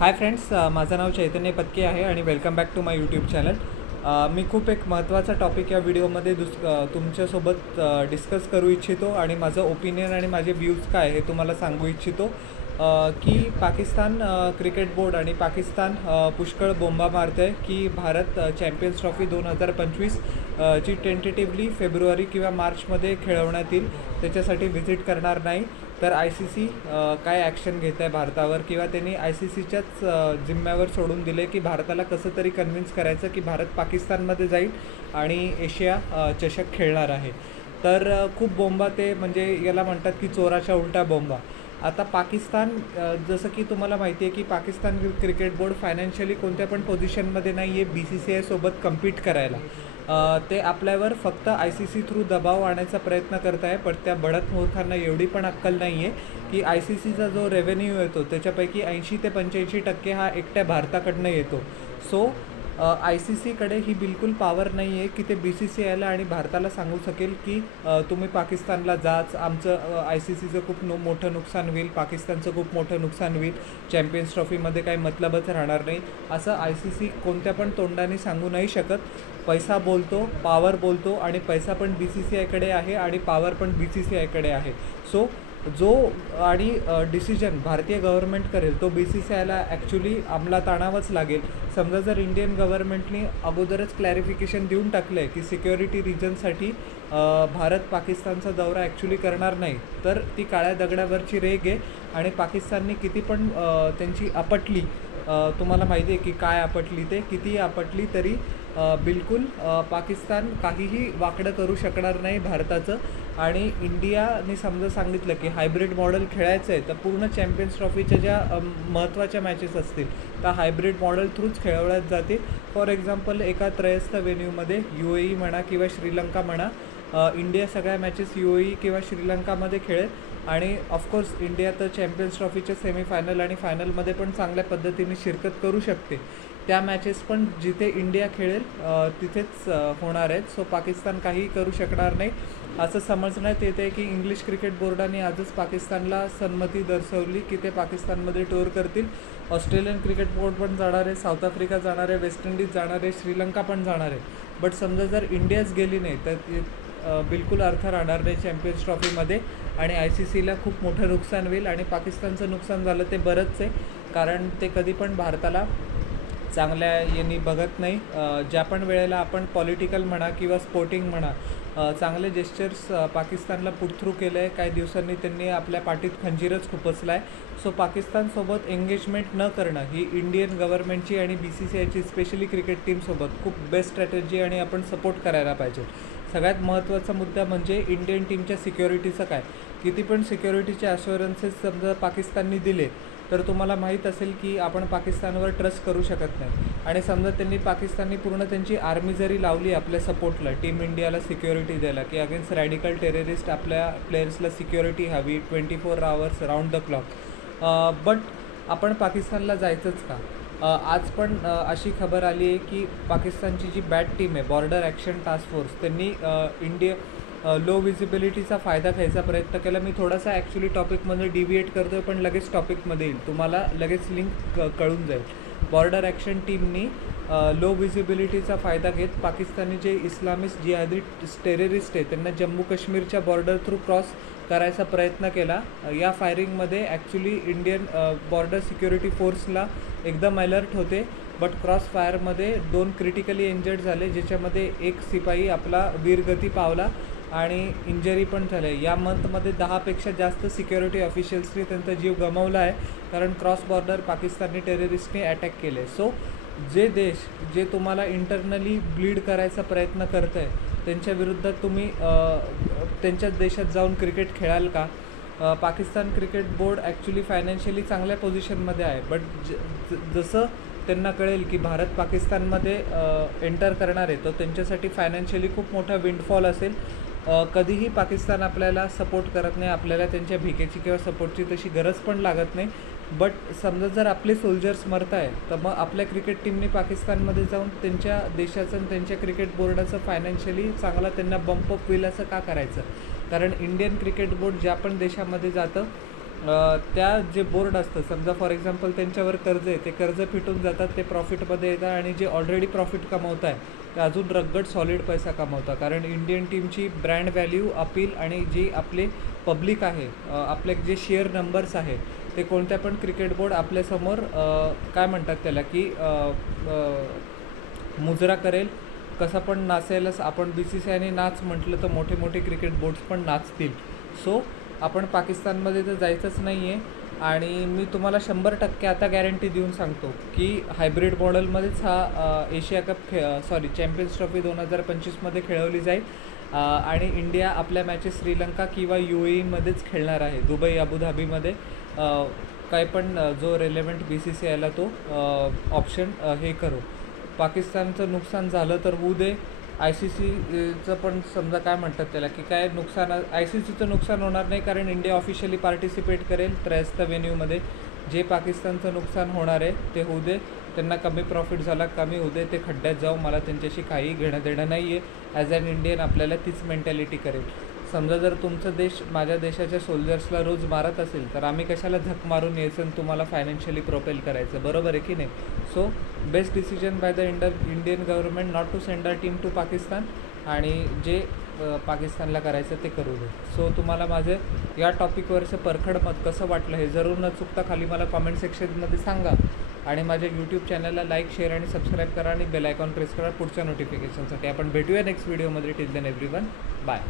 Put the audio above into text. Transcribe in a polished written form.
Hi friends, माझं नाव चैतन्य पत्के आहे आणि welcome back to my YouTube channel. मी खूप एक महत्त्वाचा टॉपिक या व्हिडिओमध्ये तुमच्यासोबत डिस्कस करू इच्छितो आणि माझं ओपिनियन आणि माझे व्ह्यूज काय हे तुम्हाला सांगू इच्छितो की पाकिस्तान क्रिकेट बोर्ड आणि पाकिस्तान पुष्कळ बोंबा मारते आहे की भारत चॅम्पियन्स ट्रॉफी 2025 जी टेंटेटिव्हली फेब्रुवारी किंवा मार्चमध्ये खेळवण्यात येईल त्याच्यासाठी व्हिजिट करणार नाही. तर आय सी सी काय ॲक्शन घेत आहे भारतावर, किंवा त्यांनी आय सी सीच्याच जिम्म्यावर सोडून दिले की भारताला कसं तरी कन्व्हिन्स करायचं की भारत पाकिस्तानमध्ये जाईल आणि एशिया चषक खेळणार आहे. तर खूप बोंबा ते, म्हणजे याला म्हणतात की चोराच्या उलटा बोंबा. आता पाकिस्तान, जसं की तुम्हाला माहिती आहे की पाकिस्तान क्रिकेट बोर्ड फायनान्शियली कोणत्या पण पोझिशनमध्ये नाही आहे बी सी सी आयसोबत कम्पीट करायला. ते आपल्यावर फक्त आय सी सी थ्रू दबाव आणायचा प्रयत्न करत आहे, पण त्या बडत मूर्खांना एवढी पण अक्कल नाही आहे की आय सी सीचा जो रेव्हेन्यू येतो त्याच्यापैकी 80 ते 85% हा एकट्या भारताकडनं येतो. सो आय सी सीकडे ही बिलकुल पॉवर नाही आहे की ते बी सी सी आयला आणि भारताला सांगू शकेल की तुम्ही पाकिस्तानला जाच, आमचं आय सी सीचं खूप मोठं नुकसान होईल, पाकिस्तानचं खूप मोठं नुकसान होईल, चॅम्पियन्स ट्रॉफीमध्ये काही मतलबच राहणार नाही, असं आय सी सी कोणत्या पण तोंडाने सांगू नाही शकत. पैसा बोलतो, पॉवर बोलतो, आणि पैसा पण बी सी सी आयकडे आहे आणि पॉवर पण बी सी सी आयकडे आहे. सो जो आणि डिसिजन भारतीय गव्हर्नमेंट करेल तो बी सी सी आयला ॲक्च्युली अंमलात आणावंच लागेल. समजा जर इंडियन गव्हर्नमेंटनी अगोदरच क्लॅरिफिकेशन देऊन टाकलं आहे की सिक्युरिटी रिजनसाठी भारत पाकिस्तानचा दौरा ॲक्च्युली करणार नाही, तर ती काळ्या दगडावरची रेग आहे. आणि पाकिस्तानने किती पण त्यांची आपटली, तुम्हाला माहिती आहे की काय आपटली, ते कितीही आपटली तरी बिलकुल पाकिस्तान काहीही वाकडं करू शकणार नाही भारताचं. आणि इंडियाने समजा सांगितलं की हायब्रिड मॉडेल खेळायचं आहे, तर पूर्ण चॅम्पियन्स ट्रॉफीच्या ज्या महत्त्वाच्या मॅचेस असतील त्या हायब्रिड मॉडेल थ्रूच खेळवण्यात जातील. फॉर एक्झाम्पल एका त्रयस्थ व्हेन्यूमध्ये यू ए ई म्हणा किंवा श्रीलंका म्हणा, इंडिया सगळ्या मॅचेस यू ए ई किंवा श्रीलंकामध्ये खेळेल. आणि ऑफकोर्स इंडिया तर चॅम्पियन्स ट्रॉफीच्या सेमीफायनल आणि फायनलमध्ये पण चांगल्या पद्धतीने शिरकत करू शकते. त्या मॅचेस पण जिथे इंडिया खेळेल तिथेच होणार आहेत. सो पाकिस्तान काहीही करू शकणार नाही असं समजण्यात येते आहे की इंग्लिश क्रिकेट बोर्डाने आजच पाकिस्तानला संमती दर्शवली की ते पाकिस्तानमध्ये टूर करतील. ऑस्ट्रेलियन क्रिकेट बोर्ड पण जाणार आहे, साऊथ आफ्रिका जाणार आहे, वेस्ट इंडिज जाणार आहे, श्रीलंका पण जाणार आहे. बट समजा जर इंडियाच गेली नाही तर बिलकुल अर्थ राहणार नाही चॅम्पियन्स ट्रॉफीमध्ये, आणि आय सी सीला खूप मोठं नुकसान होईल. आणि पाकिस्तानचं नुकसान झालं ते बरंच आहे, कारण ते कधी पण भारताला चांगल्या यांनी बघत नाही. ज्या पण वेळेला आपण पॉलिटिकल म्हणा किंवा स्पोर्टिंग म्हणा चांगले जेस्चर्स पाकिस्तानला पुट थ्रू केलं आहे, काही दिवसांनी त्यांनी आपल्या पाठीत खंजीरच खुपसला आहे. सो पाकिस्तानसोबत एंगेजमेंट न करणं ही इंडियन गव्हर्नमेंटची आणि बी सी सी आयची स्पेशली क्रिकेट टीमसोबत खूप बेस्ट स्ट्रॅटेजी, आणि आपण सपोर्ट करायला पाहिजे. सगळ्यात महत्त्वाचा मुद्दा म्हणजे इंडियन टीमच्या सिक्युरिटीचं काय. किती पण सिक्युरिटीचे ॲश्युरन्सेस समजा पाकिस्ताननी दिले तर तुम्हाला माहीत असेल की आपण पाकिस्तानवर ट्रस्ट करू शकत नाही. आणि समजा पाकिस्ताननी पूर्ण त्यांची आर्मी जरी लावली आपल्या सपोर्टला, टीम इंडियाला सिक्युरिटी द्यायला की अगेन्स्ट रॅडिकल टेररिस्ट आपल्या प्लेयर्सला सिक्युरिटी हवी 24 hours round the clock, but आपण पाकिस्तानला जायचंच का. आज पण अशी खबर आली आहे की पाकिस्तानची जी बॅट टीम आहे बॉर्डर ॲक्शन टास्क फोर्स, त्यांनी लो विजिबिलिटीचा फायदा घ्यायचा प्रयत्न केला. मी थोडासा ॲक्च्युली टॉपिकमध्ये डिव्हिएट करतो आहे, पण लगेच टॉपिकमध्ये येईल, तुम्हाला लगेच लिंक कळून जाईल. बॉर्डर ॲक्शन टीमनी लो विजिबिलिटीचा फायदा घेत पाकिस्तानी जे इस्लामिस्ट जिहादी टेररिस्ट आहे त्यांना जम्मू काश्मीरच्या बॉर्डर थ्रू क्रॉस करायचा प्रयत्न केला. या फायरिंगमध्ये ॲक्च्युली इंडियन बॉर्डर सिक्युरिटी फोर्सला एकदम अलर्ट होते, बट क्रॉस फायरमध्ये 2 क्रिटिकली इंजर्ड झाले, ज्याच्यामध्ये एक सिपाही आपला वीरगती पावला आणि इंजरी पण झाले. या मंथमध्ये 10पेक्षा जास्त सिक्युरिटी ऑफिशियल्सनी त्यांचा जीव गमावला आहे, कारण क्रॉस बॉर्डर पाकिस्तानी टेररिस्टने अटॅक केले. सो जे देश जे तुम्हाला इंटरनली ब्लीड करायचा प्रयत्न करत आहे त्यांच्या विरुद्ध तुम्ही त्यांच्याच देशात जाऊन क्रिकेट खेळाल का. Pakistan cricket board actually financially चांगल्या पोझिशनमध्ये आहे, बट जसं त्यांना कळेल की भारत पाकिस्तानमध्ये एंटर करणार आहे तर त्यांच्यासाठी फायनान्शियली खूप मोठा विंडफॉल असेल. कधीही पाकिस्तान आपल्याला सपोर्ट करत नाही, आपल्याला त्यांच्या भिकेची किंवा सपोर्टची तशी गरज पण लागत नाही. बट समजा जर आपले सोल्जर्स मरत आहे तर मग आपल्या क्रिकेट टीमने पाकिस्तानमध्ये जाऊन त्यांच्या देशाचं आणि त्यांच्या क्रिकेट बोर्डाचं फायनान्शियली चांगला त्यांना बंपअप होईल असं का करायचं. कारण इंडियन क्रिकेट बोर्ड ज्या पण देशामध्ये जातं त्या जे बोर्ड असतं, समजा फॉर एक्झाम्पल त्यांच्यावर कर्ज आहे, ते कर्ज फिटून जातात, ते प्रॉफिटमध्ये येतात आणि जे ऑलरेडी प्रॉफिट कमवत आहे ते अजून रगड सॉलिड पैसा कमवतात. कारण इंडियन टीमची ब्रँड व्हॅल्यू, अपील आणि जी आपले पब्लिक आहे, आपले जे शेअर नंबर्स आहे, ते कोणत्या पण क्रिकेट बोर्ड आपल्यासमोर काय म्हणतात त्याला की मुजरा करेल, कसं पण नाचायलाच. आपण BCCIने नाच म्हटलं तर मोठे मोठे क्रिकेट बोर्ड्स पण नाचतील. सो आपण पाकिस्तानमध्ये तर जायचंच नाही आहे. आणि मी तुम्हाला 100% आता गॅरंटी देऊन सांगतो की हायब्रिड मॉडेलमध्येच हा एशिया कप चॅम्पियन्स ट्रॉफी 2025मध्ये खेळवली जाईल. आणि इंडिया आपल्या मॅचेस श्रीलंका किंवा UAEमध्येच खेळणार आहे, दुबई, अबुधाबीमध्ये. काय पण जो रेलेवंट BCCIला तो ऑप्शन हे करू. पाकिस्तानचं नुकसान झालं तर होऊ दे. ICCचं पण समजा काय म्हणतात त्याला की काय नुकसान, ICCचं नुकसान होणार नाही कारण इंडिया ऑफिशियली पार्टिसिपेट करेल 83 व्हेन्यूमध्ये. जे पाकिस्तानचं नुकसान होणार आहे ते होऊ दे. त्यांना कमी प्रॉफिट झाला, कमी होऊ दे, ते खड्ड्यात जाऊ, मला त्यांच्याशी काही घेणं देणं नाही आहे. ॲज ॲन इंडियन आपल्याला तीच मेंटॅलिटी करेल. समजा जर तुमचा देश माझ्या देशाच्या सोल्जर्सला रोज मारत असेल तर आम्ही कशाला झक मारून यायचं आणि तुम्हाला फायनान्शियली प्रोपेल करायचं, बरोबर आहे की नाही. So best decision by the Indian government not to send a team to Pakistan, आणि जे पाकिस्तानला करायचं ते करू दे. सो तुम्हाला माझे या टॉपिकवरचं परखड मत कसं वाटलं हे जरूर न चुकता खाली मला कॉमेंट सेक्शनमध्ये सांगा. आणि माझ्या यूट्यूब चॅनलला लाईक, शेअर आणि सबस्क्राईब करा आणि बेल आयकॉन प्रेस करा पुढच्या नोटिफिकेशनसाठी. आपण भेटूया नेक्स्ट व्हिडिओमध्ये. Till then everyone, bye.